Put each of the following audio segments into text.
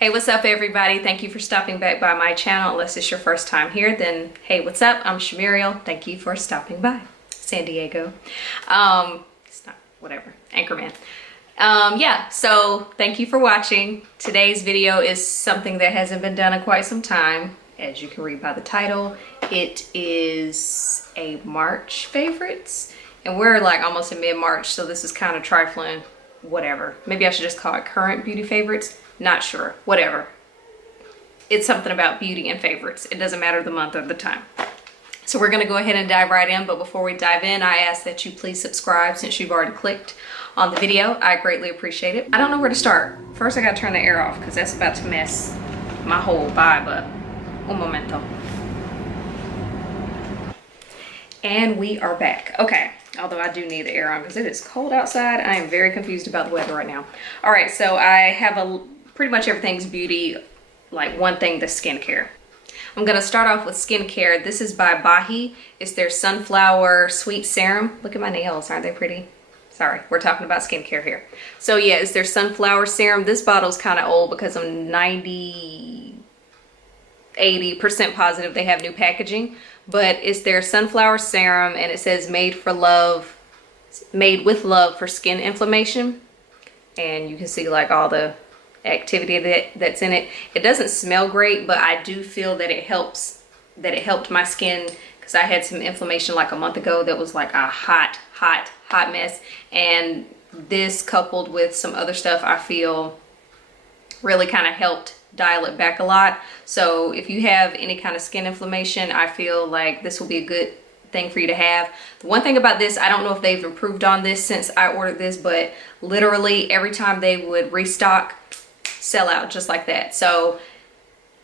Hey, what's up everybody? Thank you for stopping back by my channel. Unless it's your first time here, then hey, what's up? I'm Shamiriel. Thank you for stopping by. San Diego. It's not, whatever, Anchorman. Yeah, so thank you for watching. Today's video is something that hasn't been done in quite some time. As you can read by the title, it is a March favorites. And we're like almost in mid-March, so this is kind of trifling. Whatever. Maybe I should just call it current beauty favorites. Not sure. Whatever. It's something about beauty and favorites. It doesn't matter the month or the time. So we're going to go ahead and dive right in. But before we dive in, I ask that you please subscribe since you've already clicked on the video. I greatly appreciate it. I don't know where to start. First, I got to turn the air off because that's about to mess my whole vibe up. Un momento. And we are back. Okay. Although I do need the air on because it is cold outside. I am very confused about the weather right now. All right, so I have pretty much everything's beauty, like one thing, the skincare. I'm gonna start off with skincare. This is by Bahi. It's their Sunflower Sweet Serum. Look at my nails, aren't they pretty? Sorry, we're talking about skincare here. So yeah, it's their Sunflower Serum. This bottle's kind of old because I'm 80% positive they have new packaging. But it's their Sunflower Serum and it says made with love for skin inflammation. And you can see like all the activity that's in it. It doesn't smell great, but I do feel that it helped my skin because I had some inflammation like a month ago that was like a hot mess. And this coupled with some other stuff I feel really kind of helped dial it back a lot. So if you have any kind of skin inflammation, I feel like this will be a good thing for you to have. The one thing about this, I don't know if they've improved on this since I ordered this, but literally every time they would restock, sell out just like that. So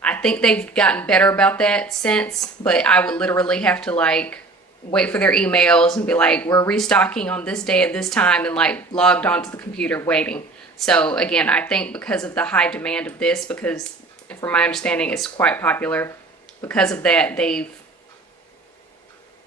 I think they've gotten better about that since, but I would literally have to like wait for their emails and be like, we're restocking on this day at this time, and like logged onto the computer waiting. So again, I think because of the high demand of this, because from my understanding it's quite popular, because of that they've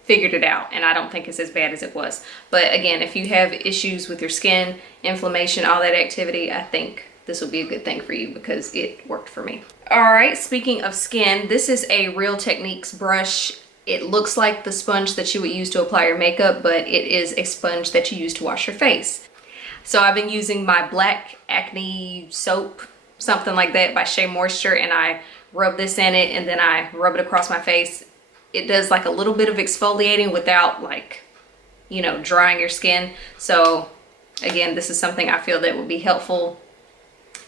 figured it out, and I don't think it's as bad as it was. But again, if you have issues with your skin, inflammation, all that activity, I think this will be a good thing for you because it worked for me. All right, speaking of skin, this is a Real Techniques brush. It looks like the sponge that you would use to apply your makeup, but it is a sponge that you use to wash your face. So I've been using my black acne soap, something like that, by Shea Moisture, and I rub this in it and then I rub it across my face. It does like a little bit of exfoliating without like, you know, drying your skin. So again, this is something I feel that would be helpful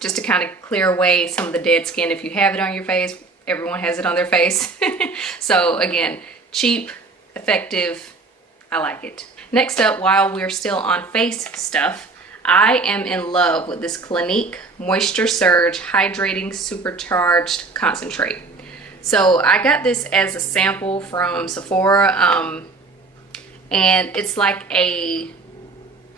just to kind of clear away some of the dead skin if you have it on your face. Everyone has it on their face. So again, cheap, effective, I like it. Next up, while we're still on face stuff, I am in love with this Clinique Moisture Surge Hydrating Supercharged Concentrate. So I got this as a sample from Sephora, and it's like a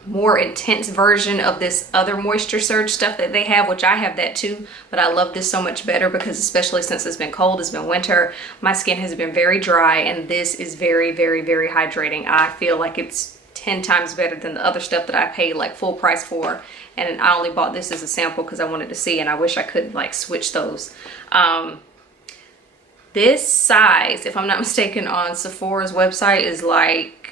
more intense version of this other Moisture Surge stuff that they have, which I have that too, but I love this so much better because especially since it's been cold, it's been winter, my skin has been very dry, and this is very, very, very hydrating. I feel like it's 10 times better than the other stuff that I paid like full price for, and I only bought this as a sample because I wanted to see, and I wish I could like switch those. This size, if I'm not mistaken, on Sephora's website is like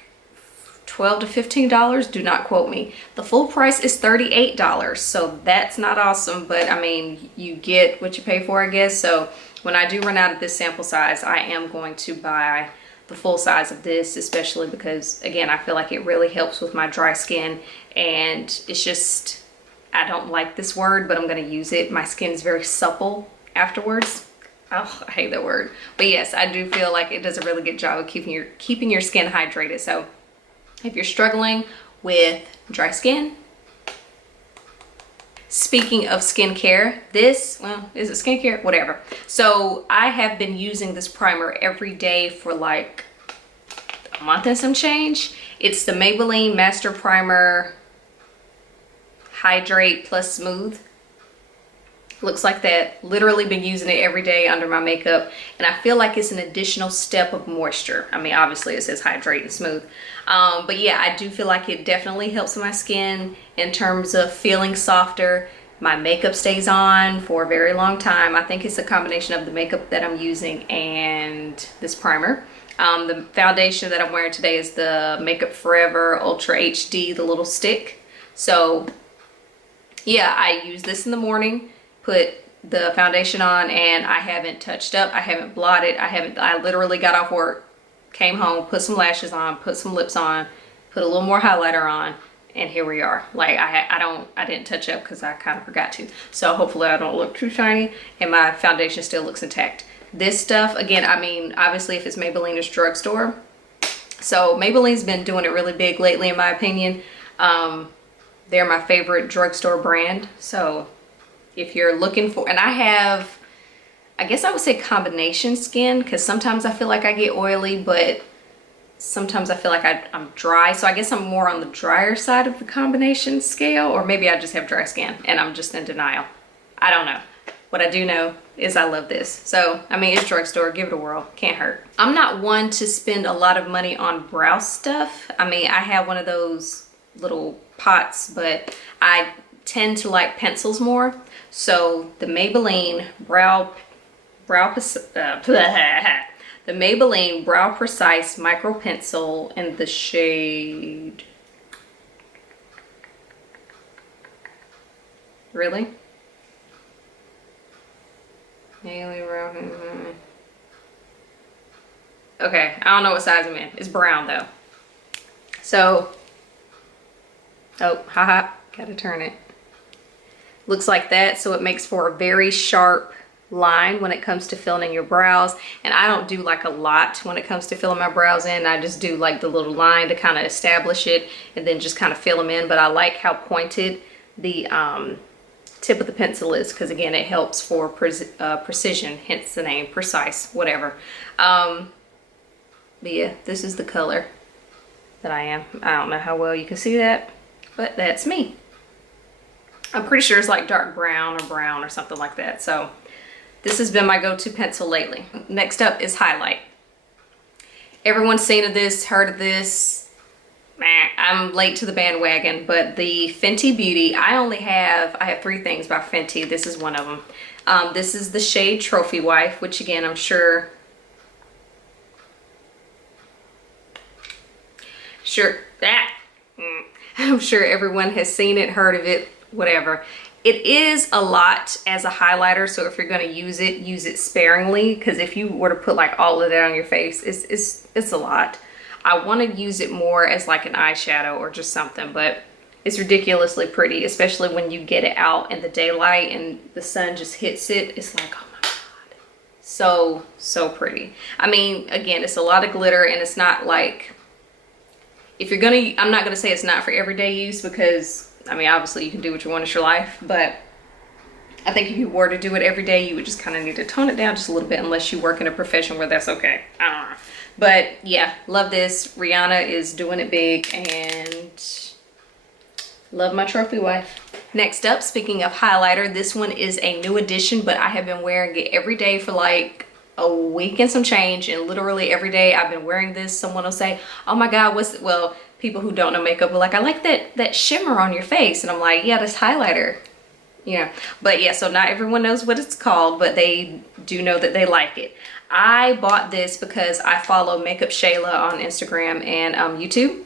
$12 to $15. Do not quote me. The full price is $38, so that's not awesome, but I mean, you get what you pay for, I guess. So when I do run out of this sample size, I am going to buy the full size of this, especially because again, I feel like it really helps with my dry skin, and it's just, I don't like this word, but I'm going to use it. My skin is very supple afterwards. Oh, I hate that word. But yes, I do feel like it does a really good job of keeping your skin hydrated. So if you're struggling with dry skin, speaking of skincare, this, well, is it skincare? Whatever. So I have been using this primer every day for like a month and some change. It's the Maybelline Master Primer Hydrate Plus Smooth. Looks like that. Literally been using it every day under my makeup, and I feel like it's an additional step of moisture. I mean, obviously it says hydrate and smooth, but yeah, I do feel like it definitely helps my skin in terms of feeling softer, My makeup stays on for a very long time. I think it's a combination of the makeup that I'm using and this primer. The foundation that I'm wearing today is the Makeup Forever Ultra HD, the little stick. So yeah, I use this in the morning, put the foundation on, and I haven't touched up, I haven't blotted, I literally got off work, came home, put some lashes on, put some lips on, put a little more highlighter on, and here we are. Like I didn't touch up because I kind of forgot to. So hopefully I don't look too shiny and my foundation still looks intact. This stuff, again, I mean, obviously if it's Maybelline, it's drugstore. So Maybelline's been doing it really big lately in my opinion. They're my favorite drugstore brand. So if you're looking for, and I guess I would say combination skin, because sometimes I feel like I get oily, but sometimes I feel like I'm dry. So I guess I'm more on the drier side of the combination scale, or maybe I just have dry skin and I'm just in denial. I don't know. What I do know is I love this. So, I mean, it's drugstore, give it a whirl, can't hurt. I'm not one to spend a lot of money on brow stuff. I mean, I have one of those little pots, but I tend to like pencils more. So the Maybelline the Maybelline Brow Precise Micro Pencil in the shade, really? Okay, I don't know what size I'm in. It's brown though. So, oh, haha, gotta turn it. Looks like that, so it makes for a very sharp line when it comes to filling in your brows. And I don't do like a lot when it comes to filling my brows in. I just do like the little line to kind of establish it and then just kind of fill them in. But I like how pointed the tip of the pencil is, because again, it helps for precision, hence the name, precise, whatever. But yeah, this is the color that I am. I don't know how well you can see that, but that's me. I'm pretty sure it's like dark brown or something like that. So this has been my go-to pencil lately. Next up is highlight. Everyone's seen of this, heard of this. I'm late to the bandwagon, but the Fenty Beauty, I have 3 things by Fenty. This is one of them. This is the shade Trophy Wife, which again, I'm sure everyone has seen it, heard of it, whatever. It is a lot as a highlighter, so if you're going to use it sparingly, because if you were to put like all of that on your face, it's a lot. I want to use it more as like an eyeshadow or just something, but it's ridiculously pretty, especially when you get it out in the daylight and the sun just hits it. It's like, oh my God, so pretty. I mean, again, it's a lot of glitter, and it's not like, if you're gonna, I'm not gonna say it's not for everyday use, because I mean, obviously you can do what you want, it's your life, but I think if you were to do it every day, you would just kind of need to tone it down just a little bit, unless you work in a profession where that's okay. I don't know. But yeah, love this. Rihanna is doing it big, and love my Trophy Wife. Next up, speaking of highlighter, this one is a new addition, but I have been wearing it every day for like a week and some change, and literally every day I've been wearing this. Someone will say, oh my God, what's it? Well, people who don't know makeup are like, I like that shimmer on your face. And I'm like, yeah, that's highlighter. Yeah, but yeah, so not everyone knows what it's called, but they do know that they like it. I bought this because I follow Makeup Shayla on Instagram and YouTube,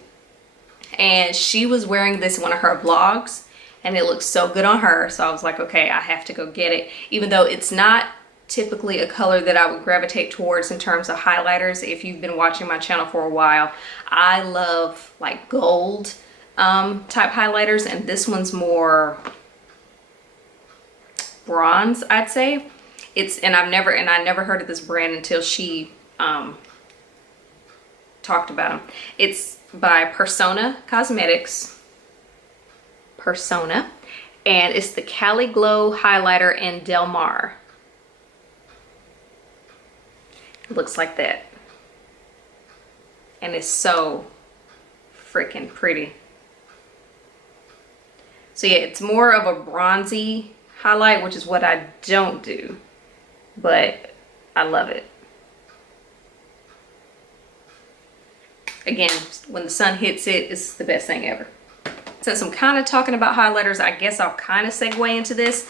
and she was wearing this in one of her vlogs, and it looks so good on her. So I was like, okay, I have to go get it, even though it's not typically a color that I would gravitate towards in terms of highlighters. If you've been watching my channel for a while, I love like gold type highlighters, and this one's more bronze, I'd say. I never heard of this brand until she talked about them. It's by Persona Cosmetics, and it's the Cali Glow highlighter in Del Mar. It looks like that, and it's so freaking pretty. So yeah, it's more of a bronzy highlight, which is what I don't do, but I love it. Again, when the sun hits it, it's the best thing ever. since I'm kind of talking about highlighters, I guess I'll kind of segue into this.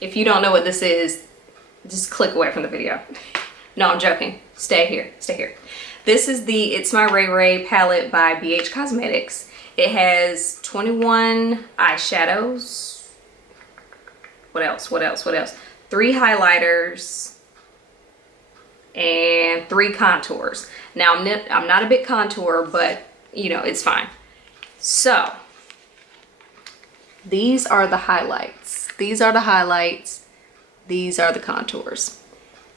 If you don't know what this is, just click away from the video. No, I'm joking. Stay here. Stay here. This is the It's My Ray Ray palette by BH Cosmetics. It has 21 eyeshadows. What else? What else? What else? 3 highlighters and 3 contours. Now, I'm not a big contour, but you know, it's fine. So, these are the highlights. These are the highlights. These are the contours.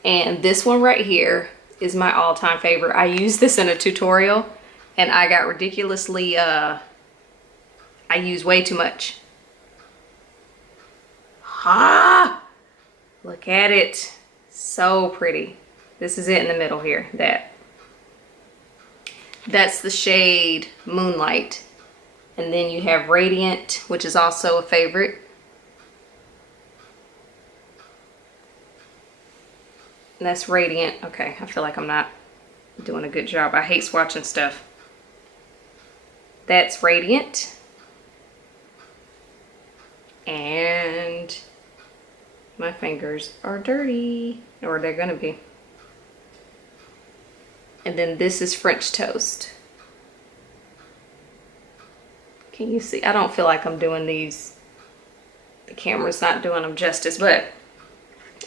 And this one right here is my all-time favorite. I used this in a tutorial and I got ridiculously, I used way too much. Ah! Look at it. So pretty. This is it in the middle here. That's the shade Moonlight. And then you have Radiant, which is also a favorite. And that's Radiant. Okay, I feel like I'm not doing a good job. I hate swatching stuff. That's Radiant. And my fingers are dirty, or they're gonna be. And then this is French Toast. Can you see? I don't feel like I'm doing these. The camera's not doing them justice, but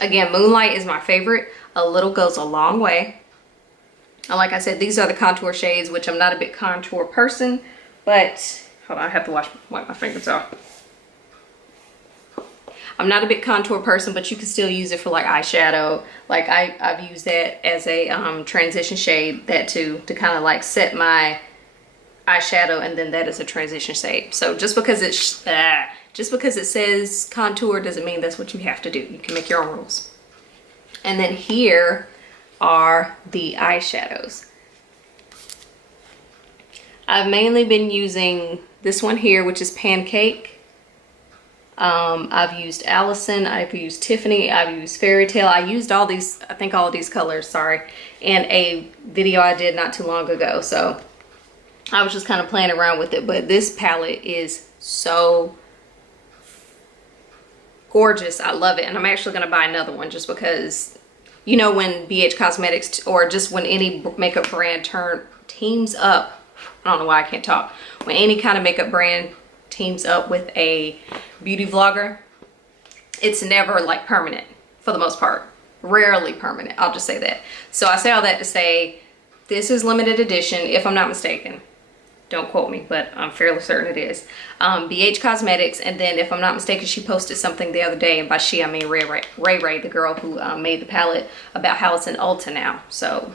again, Moonlight is my favorite. A little goes a long way. And like I said, these are the contour shades, which I'm not a big contour person, but hold on, I have to wipe my fingers off. I'm not a big contour person, but you can still use it for like eyeshadow. Like I've used that as a transition shade, that to kind of like set my eyeshadow, and then that is a transition shade. So just because it says contour doesn't mean that's what you have to do. You can make your own rules. And then here are the eyeshadows. I've mainly been using this one here, which is Pancake. I've used Allison, I've used Tiffany, I've used Fairy Tale. I used all these, I think all of these colors, sorry, in a video I did not too long ago. So I was just kind of playing around with it, but this palette is so gorgeous. I love it. And I'm actually going to buy another one just because, you know, when BH Cosmetics or just when any makeup brand teams up, I don't know why I can't talk, when any kind of makeup brand teams up with a beauty vlogger, it's never like permanent for the most part. Rarely permanent, I'll just say that. So I say all that to say this is limited edition, if I'm not mistaken. Don't quote me, but I'm fairly certain it is. BH Cosmetics, and then if I'm not mistaken, she posted something the other day, and by she I mean Ray Ray, the girl who made the palette, about how it's in Ulta now. So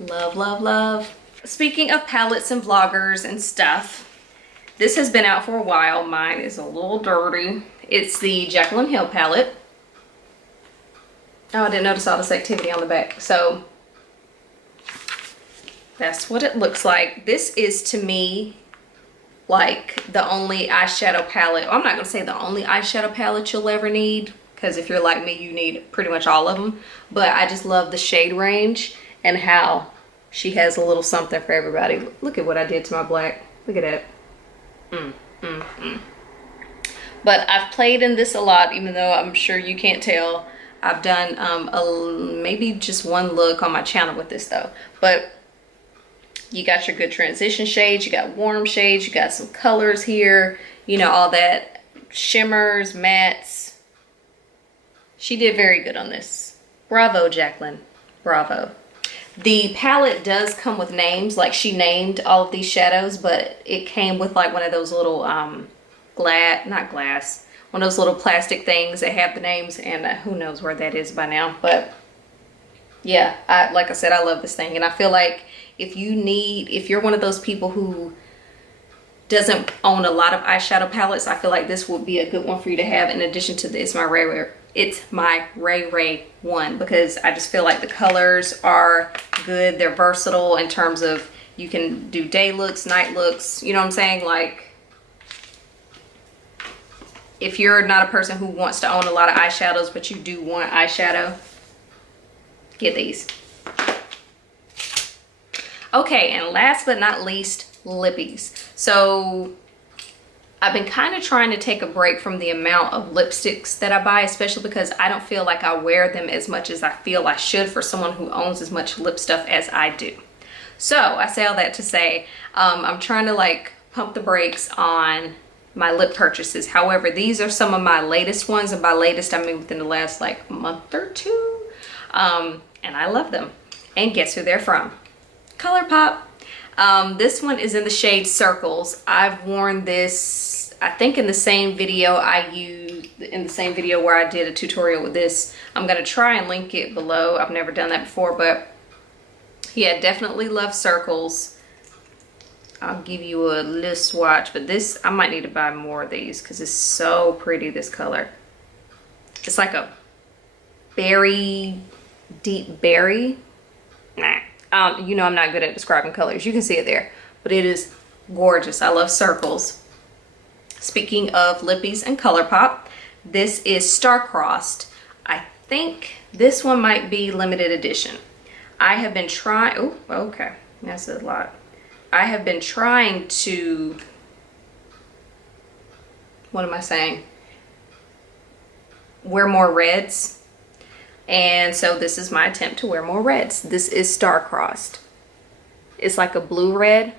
love, love, love. Speaking of palettes and vloggers and stuff, this has been out for a while. Mine is a little dirty. It's the Jaclyn Hill palette. Oh, I didn't notice all this activity on the back. So that's what it looks like. This is, to me, like the only eyeshadow palette. Well, I'm not going to say the only eyeshadow palette you'll ever need, because if you're like me, you need pretty much all of them. But I just love the shade range and how she has a little something for everybody. Look at what I did to my black. Look at that. But I've played in this a lot, even though I'm sure you can't tell. I've done maybe just one look on my channel with this though. But you got your good transition shades, you got warm shades, you got some colors here, you know, all that. Shimmers, mattes. She did very good on this. Bravo, Jaclyn. Bravo. The palette does come with names, like she named all of these shadows, but it came with like one of those little one of those little plastic things that have the names, and who knows where that is by now. But yeah, like I said, I love this thing, and I feel like if you're one of those people who doesn't own a lot of eyeshadow palettes, I feel like this would be a good one for you to have in addition to this, It's my Ray Ray one, because I just feel like the colors are good. They're versatile in terms of you can do day looks, night looks, you know what I'm saying? Like, if you're not a person who wants to own a lot of eyeshadows, but you do want eyeshadow, get these. Okay, and last but not least, lippies. So I've been kind of trying to take a break from the amount of lipsticks that I buy, especially because I don't feel like I wear them as much as I feel I should for someone who owns as much lip stuff as I do. So I say all that to say, I'm trying to like pump the brakes on my lip purchases. However, these are some of my latest ones, and by latest I mean within the last like month or two, and I love them. And guess who they're from? ColourPop. This one is in the shade Circles. I've worn this, I think, in the same video where I did a tutorial with this. I'm gonna try and link it below. I've never done that before, but yeah, definitely love Circles. I'll give you a little swatch, but this, I might need to buy more of these because it's so pretty, this color. It's like a berry, deep berry. You know I'm not good at describing colors. You can see it there, but it is gorgeous. I love Circles. Speaking of lippies and ColourPop, this is Star-Crossed. I think this one might be limited edition. I have been trying, oh, okay, that's a lot. I have been trying to, what am I saying? Wear more reds. And so this is my attempt to wear more reds. This is Star-Crossed. It's like a blue red.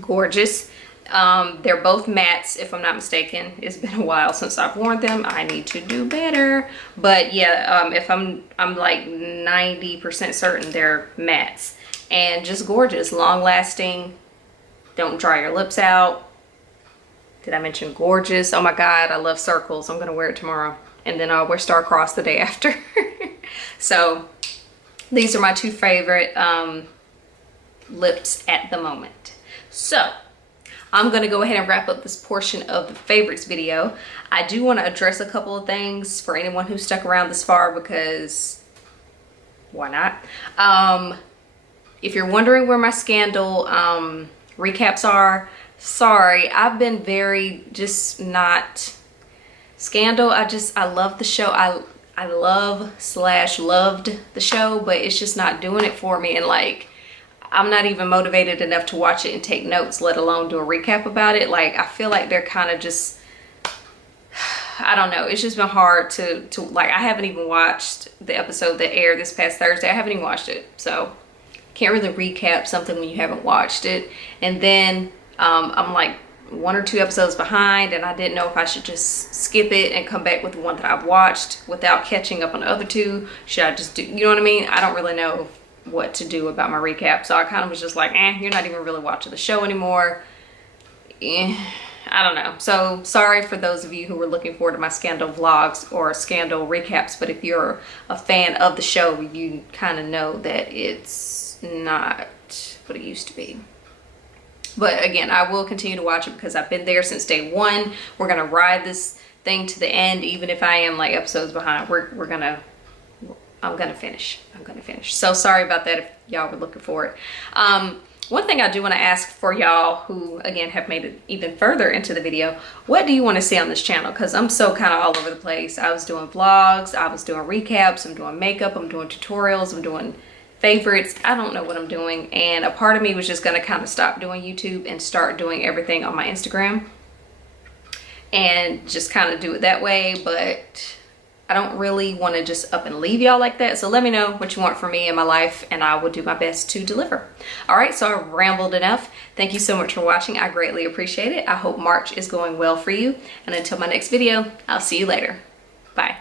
Gorgeous. They're both mattes, if I'm not mistaken. It's been a while since I've worn them. I need to do better. But yeah, if I'm like 90% certain they're mattes. And just gorgeous, long lasting. Don't dry your lips out. Did I mention gorgeous? Oh my God, I love Circles. I'm gonna wear it tomorrow. And then I'll wear Star-Crossed the day after. So these are my two favorite lips at the moment. So I'm gonna go ahead and wrap up this portion of the favorites video. I do want to address a couple of things for anyone who stuck around this far, because why not? If you're wondering where my Scandal recaps are, sorry, I've been very just not Scandal. I love the show. I loved the show, but it's just not doing it for me. And like, I'm not even motivated enough to watch it and take notes, let alone do a recap about it. Like, I feel like they're kind of just, I don't know. It's just been hard to like, I haven't even watched the episode that aired this past Thursday. I haven't even watched it. So can't really recap something when you haven't watched it. And then I'm like 1 or 2 episodes behind, and I didn't know if I should just skip it and come back with the one that I've watched without catching up on the other 2. Should I just do, you know what I mean? I don't really know what to do about my recap. So I kind of was just like, you're not even really watching the show anymore. I don't know. So sorry for those of you who were looking forward to my Scandal vlogs or Scandal recaps, but if you're a fan of the show, you kind of know that it's not what it used to be. But again, I will continue to watch it because I've been there since day 1. We're gonna ride this thing to the end, even if I am like episodes behind. I'm gonna finish. So sorry about that if y'all were looking for it. One thing I do want to ask for y'all who again have made it even further into the video, what do you want to see on this channel? Because I'm so kind of all over the place. I was doing vlogs, I was doing recaps, I'm doing makeup, I'm doing tutorials, I'm doing favorites. I don't know what I'm doing, and a part of me was just gonna kind of stop doing YouTube and start doing everything on my Instagram and just kind of do it that way. But I don't really want to just up and leave y'all like that. So let me know what you want from me in my life, and I will do my best to deliver. All right, so I've rambled enough. Thank you so much for watching. I greatly appreciate it. I hope March is going well for you, and until my next video, I'll see you later. Bye.